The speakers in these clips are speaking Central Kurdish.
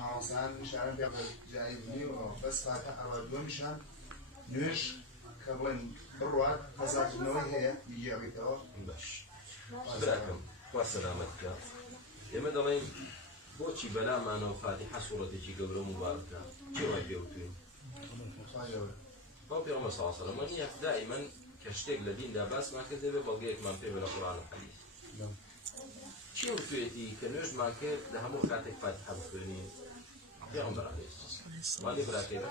مثلا شعر بيقول جاي مني بس فاتح أرادوا مشان نوش كابلين الرواد هزات النوي هي يجي توا باش براكم وسلامتك يا مدلين بوشي بلا ما أنا فاتحة سورتي قبل مباركة شو هاي بيوتين ما في عمر صلى الله عليه وسلم ونية دائما كشتيق لدين داباس ما كذب بلقيت ما في ولا قرآن الحديث شو فيتي كنوش ما كذب لهم خاتك فاتحة بخيرين يا عمر عليه ما لي براكيبه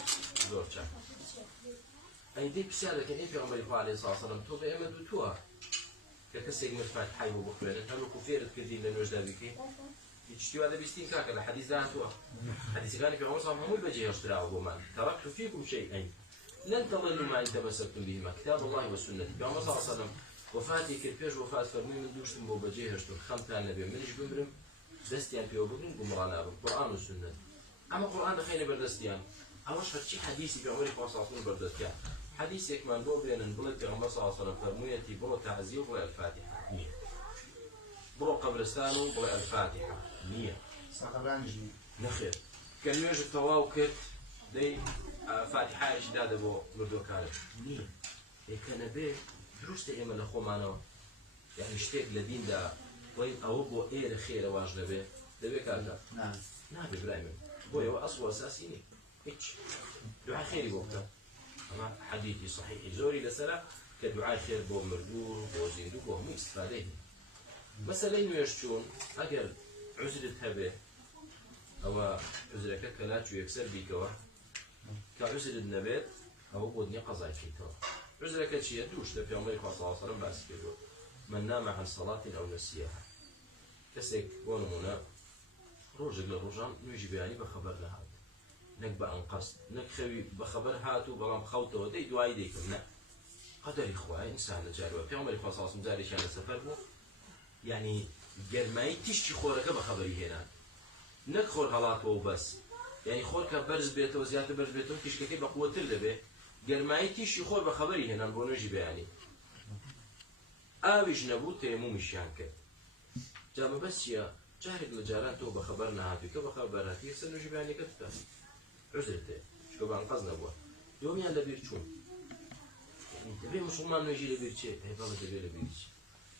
زور شاك أي دي بسالك إن في عمر عليه الصلاة والسلام تو بأمد وتوها ككسيق من فاتحة وبخيرين هم كفيرة كذين لنوش دابيكي يشتوا هذا بيستين كاك الحديث ده هتوه حديث كان في عمر صلى الله عليه وسلم هم البجيه اشتراوا بمان تركت فيكم شيئين لن تضلوا ما إن تمسكتم بهما كتاب الله والسنة بعمر صلى الله عليه وسلم وفاتي كربيج وفات فرمي من دوشتم بو بجيه اشتر خمت النبي منش بمرم دستيان في وبقين بمرانا بالقرآن والسنة أما القرآن دخينا بردستيان أوش هالشي حديثي في عمر صلى الله عليه وسلم بردستيان حديثك من دور بين البلد بعمر صلى الله عليه وسلم فرميتي برو تعزيه وبرو الفاتحة 100 برو قبرستانه برو الفاتحة 100 ساقبان جني نخير كان يوجد تواوكت دي فاتحة إجداد أبو مردو كانت نية كان بيه دروست إيما لخو معنا يعني اشتاق لدين دا طيب أو بو إيه خير واجد بيه ده بيه كاكا نعم إبراهيم بو يو أصل أساسيني هيتش دعاء خيري بوقتا أما حديثي صحيح زوري لسلا كدعاء خير بو مردو بو زيدو بو هم استفاديه مثلا يشتون أجر عزلت هبه أو عزلك كلاتشو يكسر بيكوا كعزل النبات أو بدني قضاء فيكوا عزلك شيء دوش لفي عمر صلى الله عليه وسلم بس كده من نام عن صلاة أو نسيها كسيك ونمونا رجل الرجال نيجي بياني بخبر لها نكبة عن قصد نكخوي بخبر هاتو بلام خوته ودي دعاء ديكم لا قدر إخوة إنسان جاروا في عمر صلى الله عليه وسلم زاري شان سفر بو يعني جرماي تشتي خورك بخبري هنا نك خور غلط وبس يعني خورك برز بيته وزيادة برز بيته كشككي بقوة تلبه جرماي تشتي خور بخبري هنا بونجي بيعني آويش نبوت تيمومش يانك جاب بس يا جارك لجاران تو بخبرنا هاتي كبخبر هاتي سنجي بيعني كتتا عزلته شو بانقذنا بوا يومي على بيرشون يعني تبي مسلمان نجي لبيرشي هي بالله تبي لبيرشي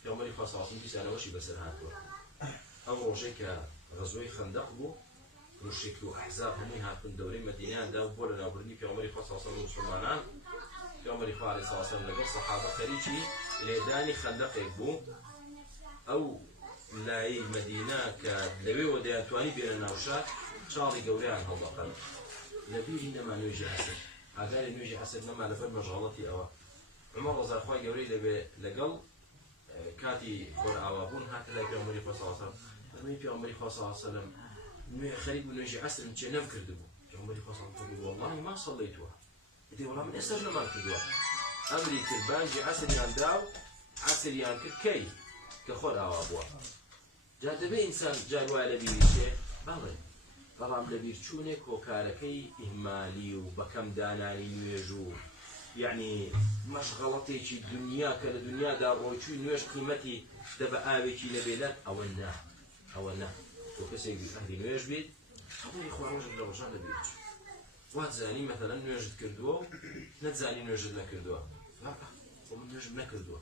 في عمر صلى الله عليه وسلم أنا وشي بس هاتوا أول شيء غزوة خندق بو رشيكو أحزاب هم هاتون دوري مدينة دا بولا نابرني في عمر صلى الله عليه وسلم مسلمان في عمر صلى الله عليه وسلم لقى صحابة خريجي لداني خندق بو أو لاي مدينة كدوي وديانتواني بين النوشات شاري قوري عن هالبقر نبيه إنما نوجي حسن هذا نوجي حسن لما لفل مشغلتي أوا عمر رضي الله عنه قوري لقل كاتي خور عوابون هكذا في عمر صلى الله عليه وسلم أمي في عمر صلى الله عليه وسلم إنه خريج من وجه عسر من شيء نفكر دبو في عمر صلى الله عليه وسلم والله ما صليتها إذا والله من أسر ما كردوها أمري كربانجي عسر يانداو عسر يانكر كي كخور عوابوها جاد به إنسان جاروا على بيرشة بالله طبعا لبيرشونك وكاركي إهمالي وبكم داناني يجو يعني مشغلتي شي الدنيا كلا دنيا دار رويشوي نوش قيمتي دبا آبيكي نبيلات أو النا وكسي أهلي نوش بيت خبري إخوة رجل لرجال بيت واتزاني مثلا نوجد كردوه نتزاني نوجد نكردوه لا ومن نوجد نكردوه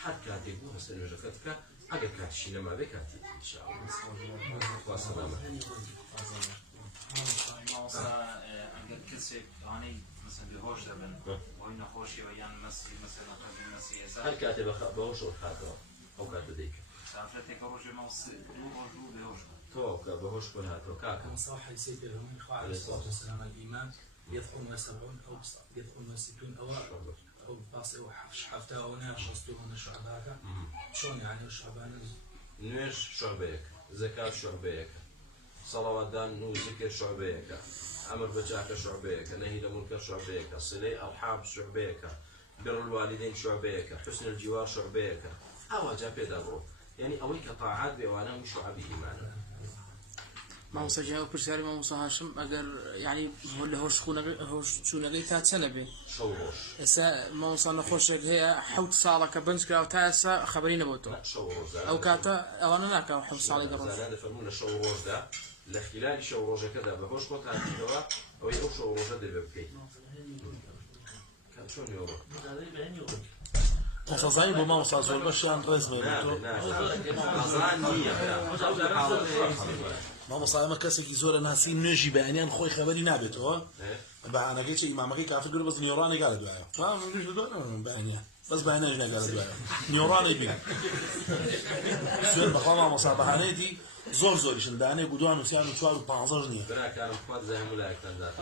حد كاتب بو هسه نوجد كاتك أقل كاتشي لما بكاتي إن شاء الله والسلامة أقل كسب يعني مثلا بهوش دبن وين خوشي ويان مسي مثلا قبل مسي إذا هل كاتب بهوش أو خاطر أو كاتب ديك سافرتك روج موس روج بهوش توك بهوش كلها توكاك صح يسيد لهم إخوة عليه الصلاة والسلام الإيمان يدخلون 70 أو يدخلون 60 أو باص أو حفتا أو ناش أصلهم الشعباك شلون يعني الشعبان نوش شعبيك زكاة شعبيك صلوات دان نو ذكر شعبيك أمر بجاك شعبيك نهي لمنكر شعبيك صلة أرحام شعبيك بر الوالدين شعبيك حسن الجوار شعبيك أو جاب يدبرو يعني أويك طاعات بأوانا مش شعب إيمانا ما وصل برسالة ما وصل هاشم أجر يعني هو اللي هوش شو نقول تاتسنة به شوروش إسا ما وصل نخش هي حوت صالة كبنسك أو تاسا خبرين بوتو لا شوروش أو كاتا أو أنا ناكا حوت صالة دروش هذا فرمونا شوروش ده لە خلال شەو ڕۆژەکەدا بەهۆش خۆت هاتیتەوە ئەوەی ئەو شەو ڕۆژە دەبێ بکەیت چۆن یۆڕۆ قەزای بۆ مامۆستا زۆر بەشیان ڕێزمێن قەزان نییە مامۆستا ئەمە کەسێکی زۆرە ناسی نوێژی بەیانیان خۆی خەبەری نابێتەوە بەهانەکەی چ ئیمامەکەی کافر گرت بەس نیۆڕانێک گالە دوایە بەیانیان بەس بەیانیانش نەگالە دوایە نیۆڕانەی بین سوێن بەخوا مامۆستا بەهانەیەتی زۆر زۆریشن دانەیەک و دوان و سیان و چوار و پانزەش نییە براکارم خوات زای هەموو لایەکتان دات